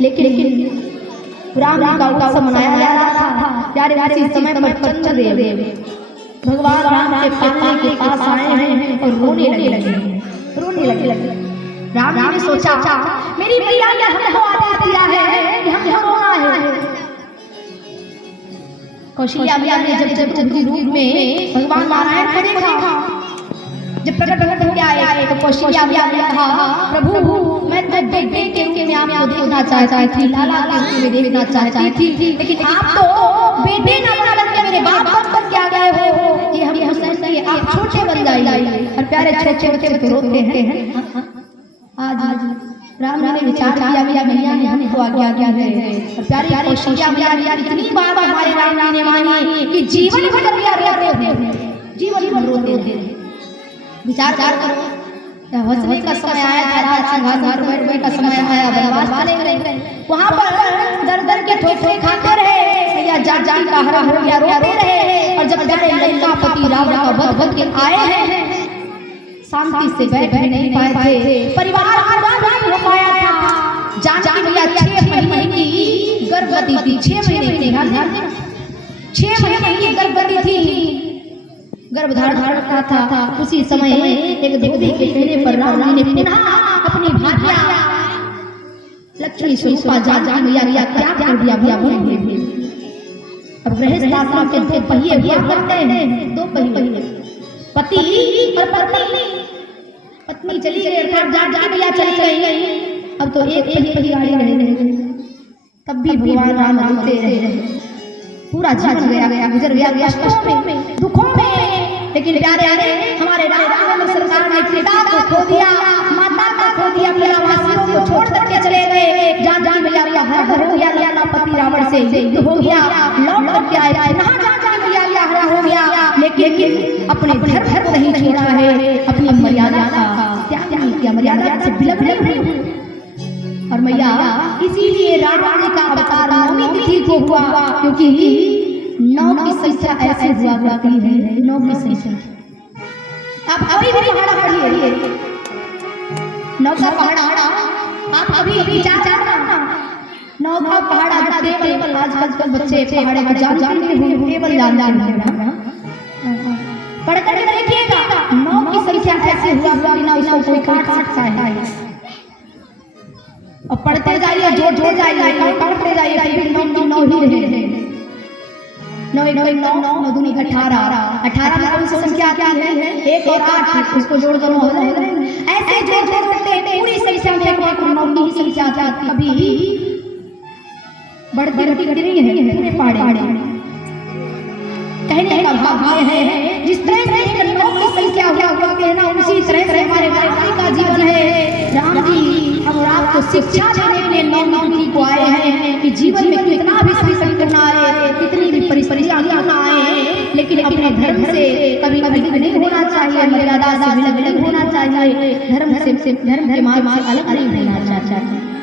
लेकिन राम जी का उत्सव मनाया जा रहा था। प्यारे उसी समय पर चंद्रदेव भगवान राम के पास आए हैं और रोने लगे। राम जी ने सोचा मेरी मैया ने हमको आदेश दिया है कि हमको रोना है। कौशल्या मैया ने जब रूप में भगवान नारायण को देखा, जब प्रकट होकर आए तो कौशल्या मैया ने कहा प्रभु मैं तो बेटे के रूप में आपको देखना चाहती थी, लाला के रूप में देखना चाहती थी, लेकिन आप तो बेटे ना बन के मेरे बाप बन के आ गए हो। ये हम समझते हैं आप छोटे बन जाइए। और प्यारे छोटे बच्चे तो रोते हैं। आज राम जी ने विचार किया मेरी मैया ने हमको आज्ञा दी है। और प्यारी कौशल्या मैया इतनी बात हमारे राम जी ने मानी कि जीवन भर जीवन भर रोते थे। विचार करो, हंसने का समय आया था, सिंहासन पर बैठने का समय आया, वनवास चले गए। वहाँ पर दर के ठोकरे खाते रहे या जान का हरा हो गया, रोते रहे। और जब प्यारे लंकापति रावण का वध के आए हैं, शांति से बैठ भी नहीं पाए थे, परिवार नहीं हो पाया था। जानकी मैया 6 महीने की गर्भवती थी, 6 महीने की 6 महीने की गर्भवती थी, गर्भ धारण करना था। उसी समय एक धोबी के कहने पर राम जी ने पुनः अपनी भाटिया लक्ष्मी स्वरूपा जानकी मैया क्या कर दिया बोलिए। अब गृहस्थ आश्रम के 2 पहिए हुआ करते हैं, 2 पहिए, पति और पत्नी चली गई, अर्थात जानकी मैया चली गई। अब तो एक पहिए गाड़ी रहे। तब भी भगवान राम रोते रहे, पूरा जीवन गया गुजर गया कष्टों में, दुखों में। लेकिन प्यारे हमारे राम सरकार ने पिता को खो दिया, माता को खो दिया, वासियों को छोड़ करके चले गए। जानकी मैया का हर हो गया, लंकापति रावण से युद्ध हो गया, लौट करके आए, जानकी मैया हरा हो गया। लेकिन अपने धर्म को नहीं छोड़ा है, अपनी मर्यादा का त्याग नहीं किया, मर्यादा से बिलक नहीं हुई। और मैया इसीलिए राम जी का अवतार 9वीं तिथि को हुआ, क्योंकि 9 की संख्या ऐसे हुआ करती है, 9 की संख्या। आप अभी भी पहाड़ा पढ़िए, 9 का पहाड़ा आप अभी विचार करना, 9 का पहाड़ा केवल आजकल बच्चे पहाड़े को जानते नहीं, केवल जानते हैं। पढ़ कर देखिएगा 9 की संख्या ऐसे हुआ बिना उसको कोई काट सकता है। और पढ़ते जाइए, जोड़ते जाइए, पढ़ते जाइए, फिर 9 ही रहे। 9 1 9 9 दूनी 18 में कौन सी संख्या क्या है? 1 और 8, उसको जोड़ दो 9 ऐसे जोड़ते पूरी संख्या में 9 की संख्या कभी बढ़ती नहीं है पूरे पहाड़े। कहने का भाव है जिस तरह से 9 की संख्या हुआ कहना, उसी तरह से हमारे राम जी का जीवन है। राम जी हम आपको शिक्षा देने के लिए 9 तिथि को आए हैं कि जीवन में कितना भी संकट ना आए, कितनी भी परिस्थितियां ना आए, लेकिन अपने धर्म से कभी नहीं होना चाहिए, मर्यादा से अलग होना चाहिए, धर्म के मार्ग से अलग नहीं होना चाहिए।